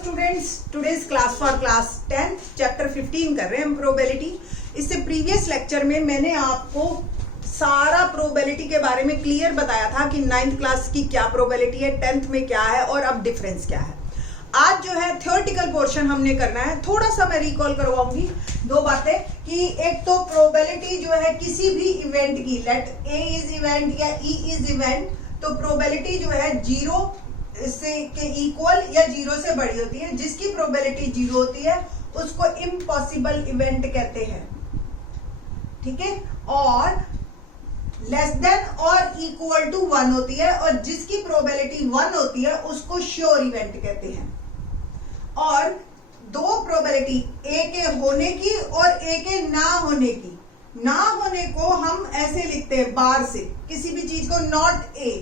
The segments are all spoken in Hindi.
Students, today's class for class 10th chapter 15 कर रहे हैं हम प्रोबेबिलिटी। इससे प्रीवियस लेक्चर में मैंने आपको सारा प्रोबेबिलिटी के बारे में क्लियर बताया था कि 9th क्लास की क्या प्रोबेबिलिटी है, 10th में क्या है और अब डिफरेंस क्या है। आज जो है थ्योरेटिकल पोर्शन हमने करना है। थोड़ा सा मैं रिकॉल करवाऊंगी दो बातें कि एक तो प्रोबेबिलिटी जो है किसी भी इवेंट की, लेट ए इज इवेंट या ई इज इवेंट, तो प्रोबेबिलिटी जो है 0 से के इक्वल या 0 से बड़ी होती है। जिसकी प्रोबेबिलिटी 0 होती है उसको इम्पॉसिबल इवेंट कहते हैं, ठीक है। और लेस देन और इक्वल टू 1 होती है और जिसकी प्रोबेबिलिटी 1 होती है उसको श्योर इवेंट कहते हैं। और दो प्रोबेबिलिटी, ए के होने की और ए के ना होने की। ना होने को हम ऐसे लिखते हैं बार से, किसी भी चीज को नॉट ए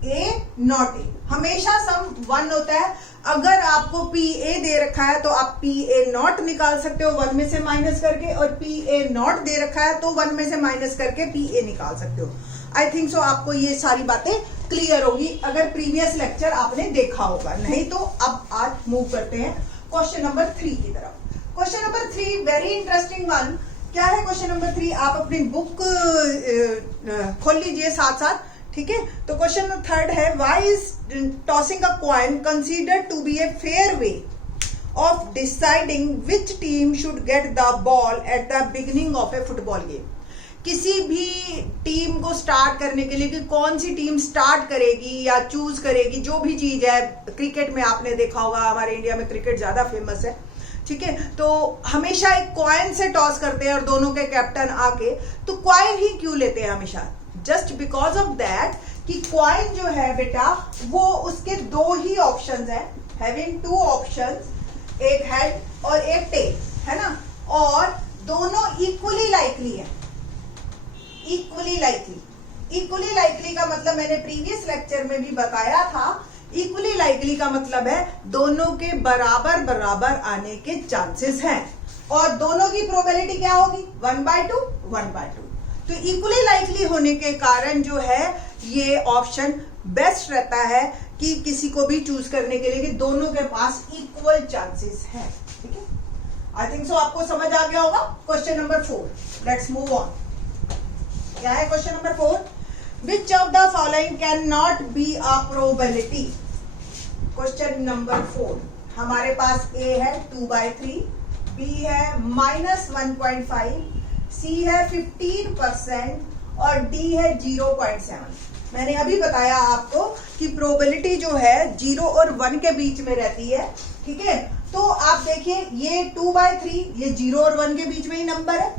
नॉट ए, हमेशा सम 1 होता है। अगर आपको पी ए दे रखा है तो आप पी ए नॉट निकाल सकते हो 1 में से माइनस करके, और पी ए नॉट दे रखा है तो 1 में से माइनस करके पी ए निकाल सकते हो। आई थिंक सो आपको ये सारी बातें क्लियर होगी अगर प्रीवियस लेक्चर आपने देखा होगा, नहीं तो अब आज मूव करते हैं क्वेश्चन नंबर 3 की तरफ। Question number 3 very interesting one. क्या है क्वेश्चन नंबर 3? आप अपनी बुक खोल लीजिए साथ साथ, ठीक है। तो क्वेश्चन नंबर 3 है, why is tossing a coin considered to be a fair way of deciding which team should get the ball at the beginning of a football game. किसी भी टीम को स्टार्ट करने के लिए कि कौन सी टीम स्टार्ट करेगी या चूज करेगी, जो भी चीज है, क्रिकेट में आपने देखा होगा, हमारे इंडिया में क्रिकेट ज्यादा फेमस है, ठीक है। तो हमेशा एक कॉइन से टॉस करते हैं और दोनों के कैप्टन आके, तो कॉइन ही क्यों लेते हैं हमेशा? जस्ट बिकॉज ऑफ दैट कि कॉइन जो है बेटा वो उसके दो ही ऑप्शंस है, हैविंग 2 ऑप्शंस, एक हेड और एक टेल, है ना। और दोनों इक्वली लाइकली है। इक्वली लाइकली का मतलब मैंने प्रीवियस लेक्चर में भी बताया था। इक्वली लाइकली का मतलब है दोनों के बराबर बराबर आने के चांसेस हैं, और दोनों की प्रोबेबिलिटी क्या होगी? 1/2 1/2। तो इक्वली लाइकली होने के कारण जो है ये ऑप्शन बेस्ट रहता है कि किसी को भी चूज करने के लिए कि दोनों के पास इक्वल चांसेस हैं, ठीक है। आई थिंक सो आपको समझ आ गया होगा। Question number 4, let's move on. क्या है question number 4? Which of the following can not be a probability. Question number 4 हमारे पास ए है 2/3, बी है -1.5, सी है 15% और डी है 0.7। मैंने अभी बताया आपको कि प्रोबेबिलिटी जो है 0 और 1 के बीच में रहती है, ठीक है। तो आप देखिए ये 2/3, ये 0 और 1 के बीच में ही नंबर है।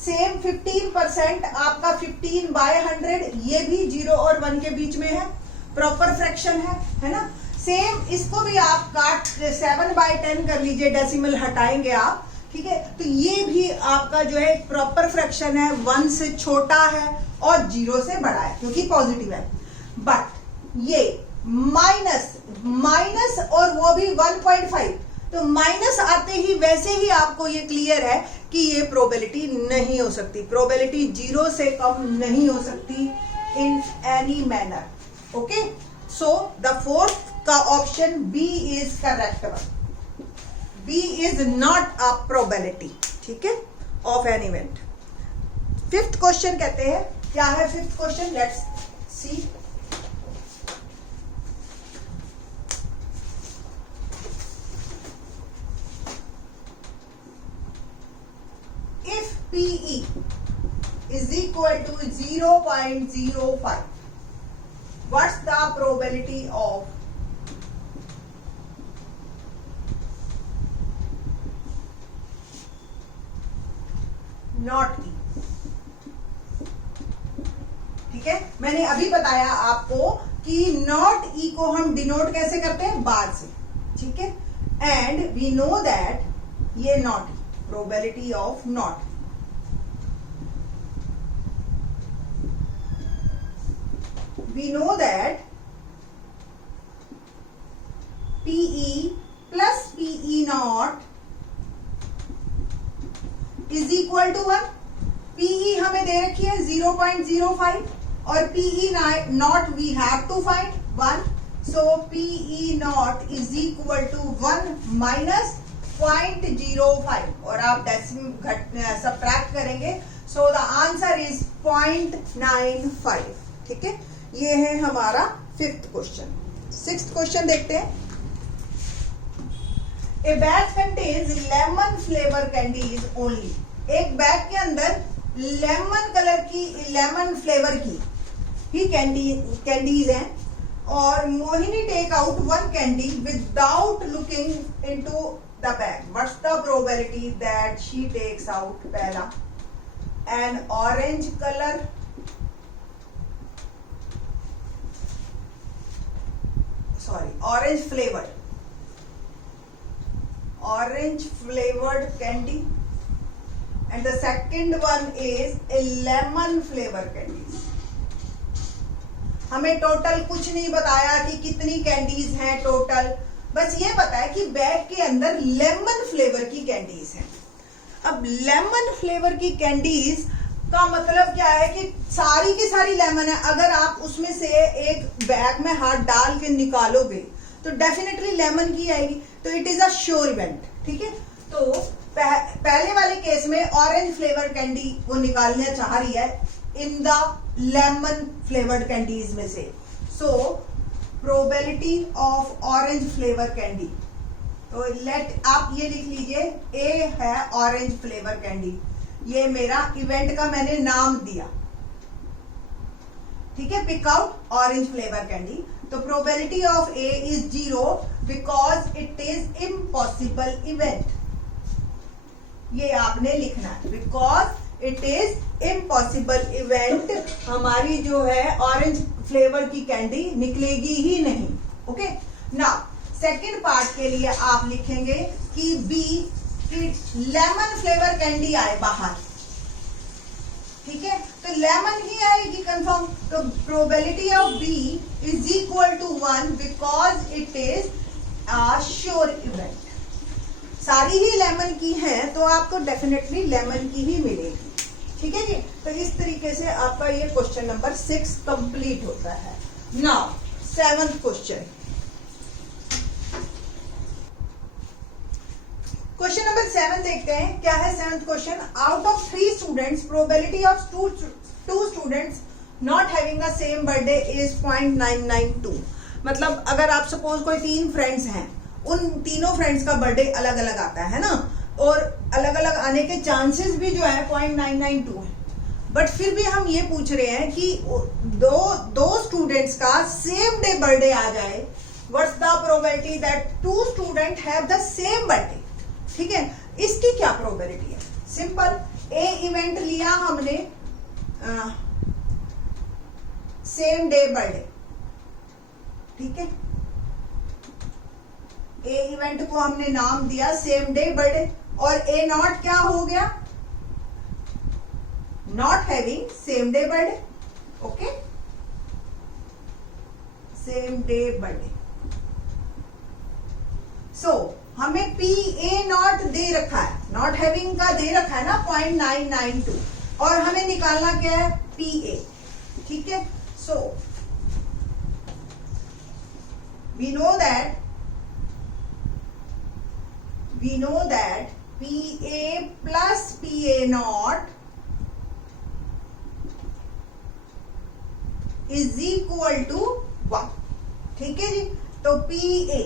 सेम 15% आपका 15/100, ये भी 0 और 1 के बीच में है, प्रॉपर फ्रैक्शन है ना। सेम इसको भी आप काट 7/10 कर लीजिए, डेसिमल हटाएंगे आप, ठीक है। तो ये भी आपका जो है प्रॉपर फ्रैक्शन है, 1 से छोटा है और 0 से बड़ा है क्योंकि पॉजिटिव है। बट ये माइनस और वो भी 1.5, तो माइनस आते ही वैसे ही आपको ये क्लियर है कि ये प्रोबेबिलिटी नहीं हो सकती। प्रोबेबिलिटी 0 से कम नहीं हो सकती in any manner. Okay, so the 4th का option B is correct one. B is not a probability, ठीक है, of an event. 5th question कहते हैं, क्या है 5th question? Let's see. If PE is equal to 0.05, what's the probability of not E? ठीक है, मैंने अभी बताया आपको कि नॉट ई को हम डिनोट कैसे करते हैं? बार से, ठीक है। एंड वी नो दैट ये not E, probability of not, we know that PE plus PE naught is equal to 1। PE हमें दे रखी है 0.05 और PE naught we have to find 1। So PE naught is equal to 1 minus 0.05 और आप डेसिमल सबट्रैक्ट करेंगे, so the answer is 0.95. ठीक है, ये है हमारा 5th क्वेश्चन. 6th क्वेश्चन देखते हैं. A bag contains lemon flavor candies only. एक बैग के अंदर लेमन कलर की, लेमन फ्लेवर की ही कैंडीज हैं, और Mohini take out 1 candy without looking into the bag. What's the probability that she takes out? पहला, an orange colour, orange flavored candy, and the second one is a lemon flavor candies. हमें टोटल कुछ नहीं बताया कि कितनी कैंडीज हैं टोटल, बस ये बताया कि बैग के अंदर लेमन फ्लेवर की कैंडीज हैं. अब लेमन फ्लेवर की कैंडीज का मतलब क्या है कि सारी की सारी लेमन है. अगर आप उसमें से एक बैग में हाथ डाल के निकालोगे तो डेफिनेटली लेमन की आएगी, तो it is a sure event. ठीक है, तो पहले वाले केस में ऑरेंज फ्लेवर कैंडी वो निकालना चाह रही है in the lemon flavoured candies में से. So probability of orange flavour candy, तो लेट आप ये लिख लीजिए, ए है ऑरेंज फ्लेवर कैंडी, ये मेरा इवेंट का मैंने नाम दिया. ठीक है, pick out orange flavour candy. तो probability of A is 0 because it is impossible event. ये आपने लिखना है, because it is impossible event. हमारी जो है ऑरेंज फ्लेवर की कैंडी निकलेगी ही नहीं. ओके, नाउ सेकेंड पार्ट के लिए आप लिखेंगे कि बी कि लेमन फ्लेवर कैंडी आए बाहर. ठीक है, तो लेमन ही आएगी कंफर्म. तो probability of B is equal to 1 because it is a sure event. सारी ही लेमन की हैं तो आपको डेफिनेटली लेमन की ही मिलेगी. ठीक है जी, तो इस तरीके से आपका ये क्वेश्चन नंबर 6 कंप्लीट होता है. Now 7th question. Question number 7 देखते हैं. क्या है 7th question? Out of 3 students probability of 2 students not having the same birthday is 0.992. मतलब अगर आप सपोज कोई 3 फ्रेंड्स हैं, उन तीनों फ्रेंड्स का बर्थडे अलग अलग आता है ना, और अलग अलग आने के चांसेस भी जो है 0.992 है. बट फिर भी हम ये पूछ रहे हैं कि दो स्टूडेंट्स का सेम डे बर्थडे आ जाए. What's the probability that 2 student have the same birthday? ठीक है, इसकी क्या प्रोबेबिलिटी है? सिंपल, ए इवेंट लिया हमने, सेम डे बर्थडे. ठीक है, ए इवेंट को हमने नाम दिया सेम डे बर्थडे, और ए नॉट क्या हो गया? Not having same day birthday. Okay, same day birthday. So हमें पी ए नॉट दे रखा है, नॉट हैविंग का दे रखा है ना 0.992, और हमें निकालना क्या है? P A. ठीक है, सो we know that PA plus PA naught is equal to 1. ठीक है जी, तो PA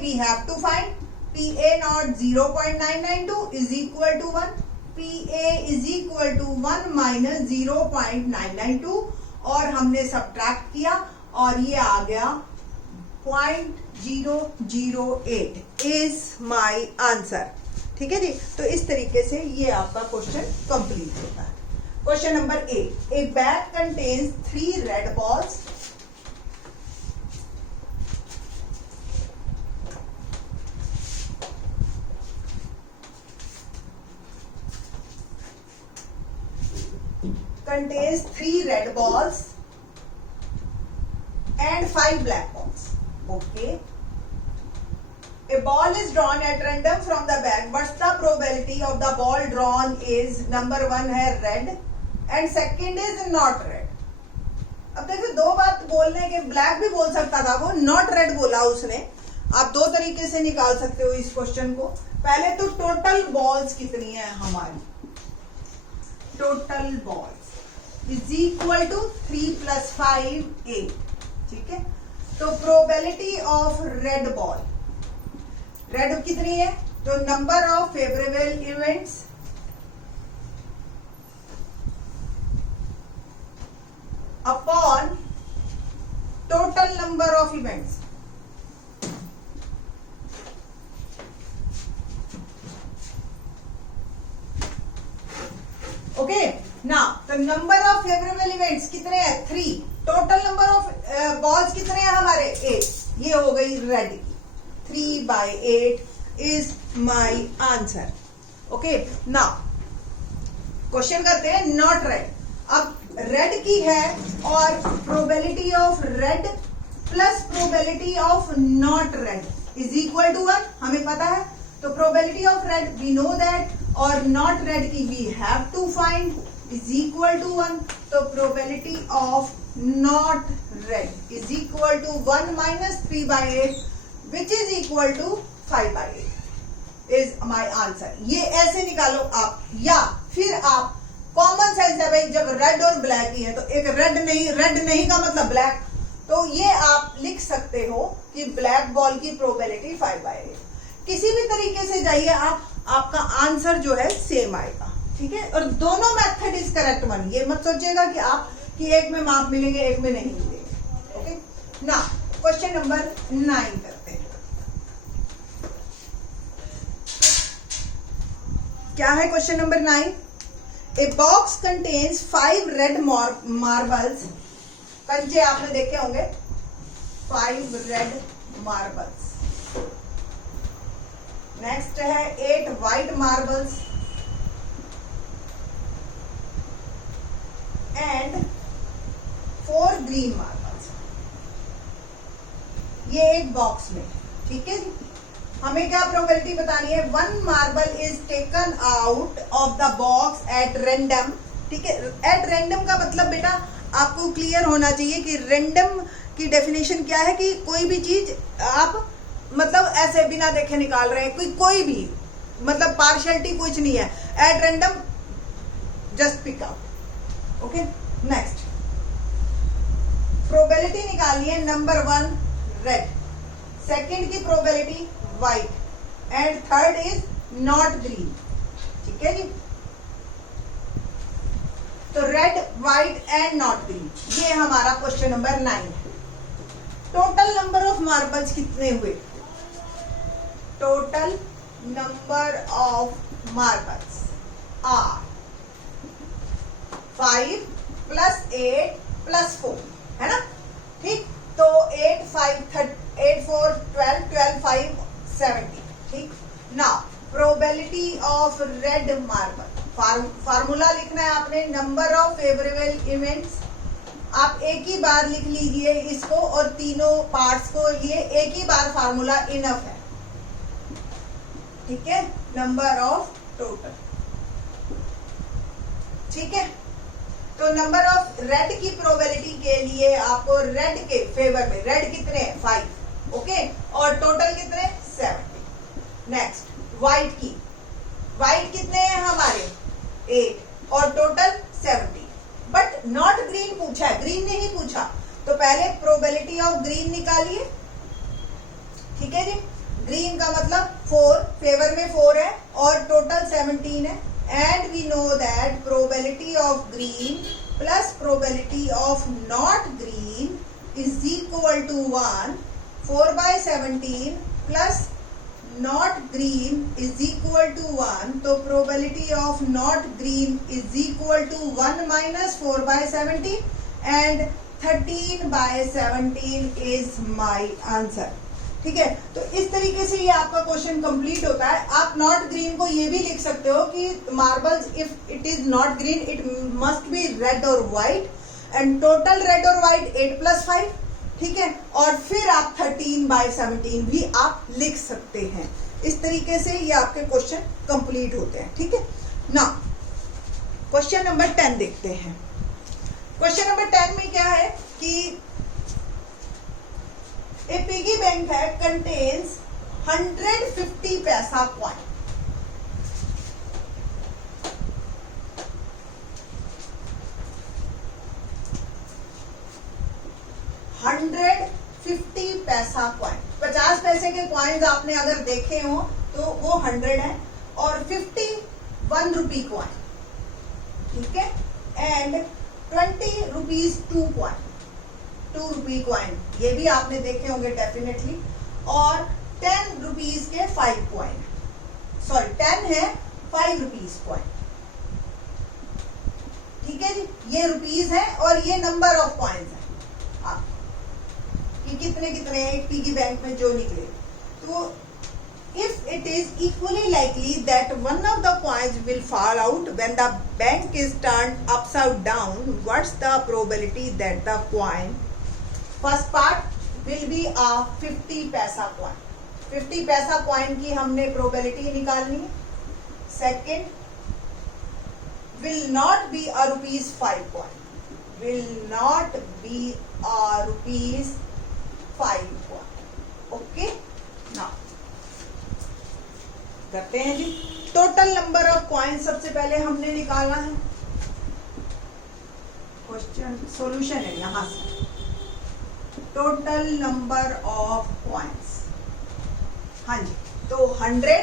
we have to find. PA naught 0.992 is equal to 1. PA is equal to 1 minus 0.992, और हमने सब्ट्रैक्ट किया और ये आ गया 0.008 इज माई आंसर. ठीक है जी, तो इस तरीके से ये आपका क्वेश्चन कंप्लीट होता है. Question number 8. A bag contains 3 red balls. Contains 3 red balls and 5 black balls. Okay. A ball is drawn at random from the bag. What's the probability of the ball drawn is? Number 1 है red and second is not red. अब देखिए दो बात बोलने के, ब्लैक भी बोल सकता था वो, नॉट रेड बोला उसने। आप दो तरीके से निकाल सकते हो इस क्वेश्चन को। पहले तो टोटल बॉल्स कितनी है हमारी, total balls is equal to 3 + 5 8, ठीक है। तो probability of red ball, red कितनी है, तो number of favourable events upon total number of events. Okay ना, तो नंबर ऑफ फेवरेबल इवेंट्स कितने हैं, 3। टोटल नंबर ऑफ बॉल्स कितने हैं हमारे, 8। ये हो गई रेड की, 3/8 इज माई आंसर। ओके ना, क्वेश्चन करते हैं नॉट रेड। अब रेड की है और probability of red plus probability of not red is equal to 1, हमें पता है। तो probability of red we know that, और नॉट रेड की we have to find is equal to 1। तो probability of not red is equal to 1 - 3/8 which is equal to 5/8 is my answer. ये ऐसे निकालो आप, या फिर आप कॉमन सेंस है भाई, जब रेड और ब्लैक ही है तो एक रेड नहीं का मतलब ब्लैक, तो ये आप लिख सकते हो कि ब्लैक बॉल की प्रोबेबिलिटी 5/8। किसी भी तरीके से जाइए आप, आपका आंसर जो है सेम आएगा, ठीक है। और दोनों मेथड इज करेक्ट वन, ये मत सोचिएगा कि आप कि एक में मार्क मिलेंगे एक में नहीं मिलेंगे। ओके ना, क्वेश्चन नंबर 9 करते हैं। क्या है question number 9? A box contains 5 red marbles. कंचे आपने देखे होंगे, 5 red marbles. नेक्स्ट है 8 white marbles and 4 green marbles. ये एक बॉक्स में, ठीक है जी। हमें क्या प्रोबेबिलिटी बतानी है, 1 marble is taken out of the box at random, ठीक है। एट रैंडम का मतलब बेटा आपको क्लियर होना चाहिए कि रैंडम की डेफिनेशन क्या है, कि कोई भी चीज आप मतलब ऐसे बिना देखे निकाल रहे हैं, कोई भी मतलब पार्शियलिटी कुछ नहीं है, at random just pick out. Okay next, probability निकालनी है नंबर 1 रेड, सेकंड की probability white and third is not green, ठीक है जी। तो red, white and not green, ये हमारा क्वेश्चन नंबर 9 है। टोटल नंबर ऑफ मार्बल्स कितने हुए, total number of marbles are 5 + 8 + 4, है ना, ठीक। तो 8 4 12 12 5 70, ठीक ना। Probability of red marble, formula लिखना है आपने, नंबर ऑफ फेवरेबल इवेंट्स। आप एक ही बार लिख लीजिए इसको, और तीनों पार्ट्स को लिए एक ही बार फार्मूला इनफ है, ठीक है। नंबर ऑफ टोटल, ठीक है। तो नंबर ऑफ रेड की प्रोबेबिलिटी के लिए आपको रेड के फेवर में, रेड कितने हैं 5, ओके, और टोटल कितने 70। नेक्स्ट व्हाइट की, व्हाइट कितने हैं हमारे 8 और टोटल 70। बट नॉट ग्रीन पूछा है, ग्रीन नहीं पूछा, तो पहले प्रोबेबिलिटी ऑफ ग्रीन निकालिए, ठीक है जी। ग्रीन का मतलब 4, फेवर में 4 है और टोटल 17 है, and we know that probability of green plus probability of not green is equal to 1. 4/17 plus not green is equal to 1. तो probability of not green is equal to 1 - 4/17 and 13/17 is my answer, ठीक है। तो इस तरीके से ये आपका क्वेश्चन कंप्लीट होता है। आप नॉट ग्रीन को ये भी लिख सकते हो कि marbles if it is not green it must be red और व्हाइट, एंड टोटल रेड और व्हाइट 8 + 5, ठीक है। और फिर आप 13/17 भी आप लिख सकते हैं। इस तरीके से ये आपके क्वेश्चन कंप्लीट होते हैं, ठीक है ना। क्वेश्चन नंबर 10 देखते हैं। क्वेश्चन नंबर 10 में क्या है, कि ए पिगी बैंक है कंटेन्स 150 पैसा कॉइन। पैसा कॉइन, 50 पैसे के कॉइन्स आपने अगर देखे हो तो वो 100 है, और 50 1 रुपी कॉइन, ठीक है, एंड 20 रुपीज 2 रुपी कॉइन, ये भी आपने देखे होंगे डेफिनेटली, और 10 रुपीज के 5 कॉइन, सॉरी 10 है 5 रुपीज कॉइन, ठीक है जी। ये रुपीज है और ये नंबर ऑफ कॉइन्स है कि कितने कितने एक पिगी बैंक में जो निकले। तो if it is equally likely that one of the coins will fall out when the bank is turned upside down, what's the probability that the coin, first part will be a 50 पैसा coin, 50 पैसा coin की हमने probability निकालनी है। Second, will not be a rupees 5 coin, will not be a rupees 5 coin, okay। now करते हैं जी। टोटल नंबर ऑफ कॉइन सबसे पहले हमने निकालना है, क्वेश्चन सॉल्यूशन है यहां से। टोटल नंबर ऑफ कॉइन्स, हाँ जी, तो 100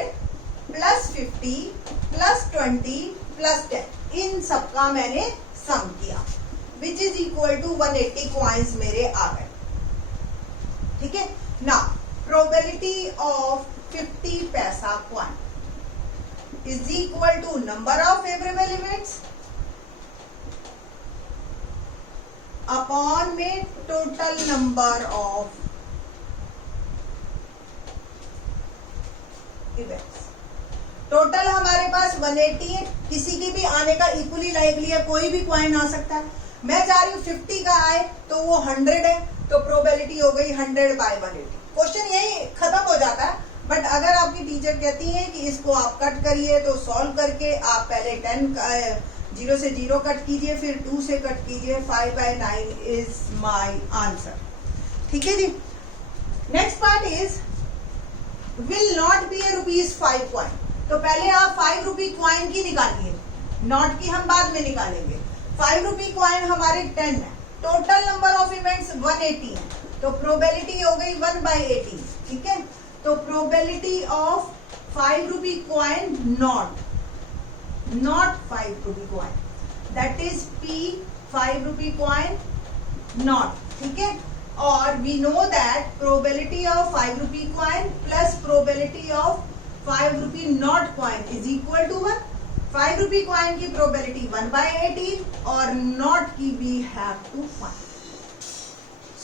प्लस 50 प्लस 20 प्लस 10, इन सबका मैंने सम किया, which is equal to 180 coins मेरे आ गए, ठीक है ना। प्रोबेबिलिटी ऑफ 50 पैसा coin is equal to number of favorable events upon में total number of events। Total हमारे पास 180 है, किसी की भी आने का इक्वली लाइकली है, कोई भी कॉइन आ सकता है। मैं चाह रही हूँ 50 का आए तो वो 100 है, तो प्रोबेबिलिटी हो गई 100 बाय 180। क्वेश्चन यही खत्म हो जाता है। बट अगर आपकी टीचर कहती है कि इसको आप कट करिए, तो सॉल्व करके आप पहले 0 से 0 कट कीजिए, फिर 2 से कट कीजिए, 5/9 इज माय आंसर, ठीक है जी। Next part is will not be a rupees 5 coin. तो पहले आप 5 रुपी कॉइन की निकालिए, नॉट की हम बाद में निकालेंगे। 5 रुपी कॉइन हमारे 10 है, टोटल नंबर ऑफ इवेंट्स 180 है, तो प्रोबेबिलिटी हो गई 1/80, ठीक है। तो probability of 5 rupee coin not 5 rupee coin, that is P 5 rupee coin not, ठीक है। और we know that probability of 5 rupee coin plus probability of 5 rupee not coin is equal to 1। 5 rupee coin की प्रोबेबिलिटी 1/18 और नॉट की we have to find.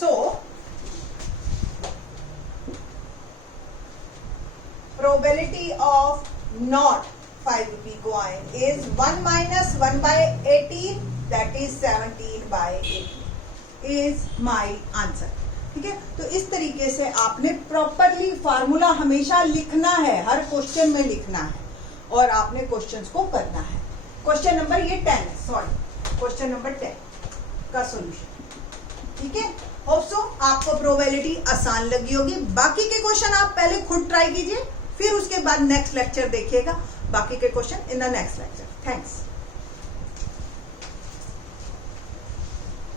So probability of not 5 rupee coin is 1 minus 1/18, that is 17/18 is my answer, ठीक है। तो इस तरीके से आपने प्रॉपरली फार्मूला हमेशा लिखना है, हर क्वेश्चन में लिखना है, और आपने क्वेश्चंस को करना है। क्वेश्चन नंबर ये 10 है, सॉरी क्वेश्चन नंबर 10 का सॉल्यूशन, ठीक है। होप सो आपको प्रोबेबिलिटी आसान लगी होगी। बाकी के क्वेश्चन आप पहले खुद ट्राई कीजिए, फिर उसके बाद नेक्स्ट लेक्चर देखिएगा बाकी के question in the next lecture. Thanks.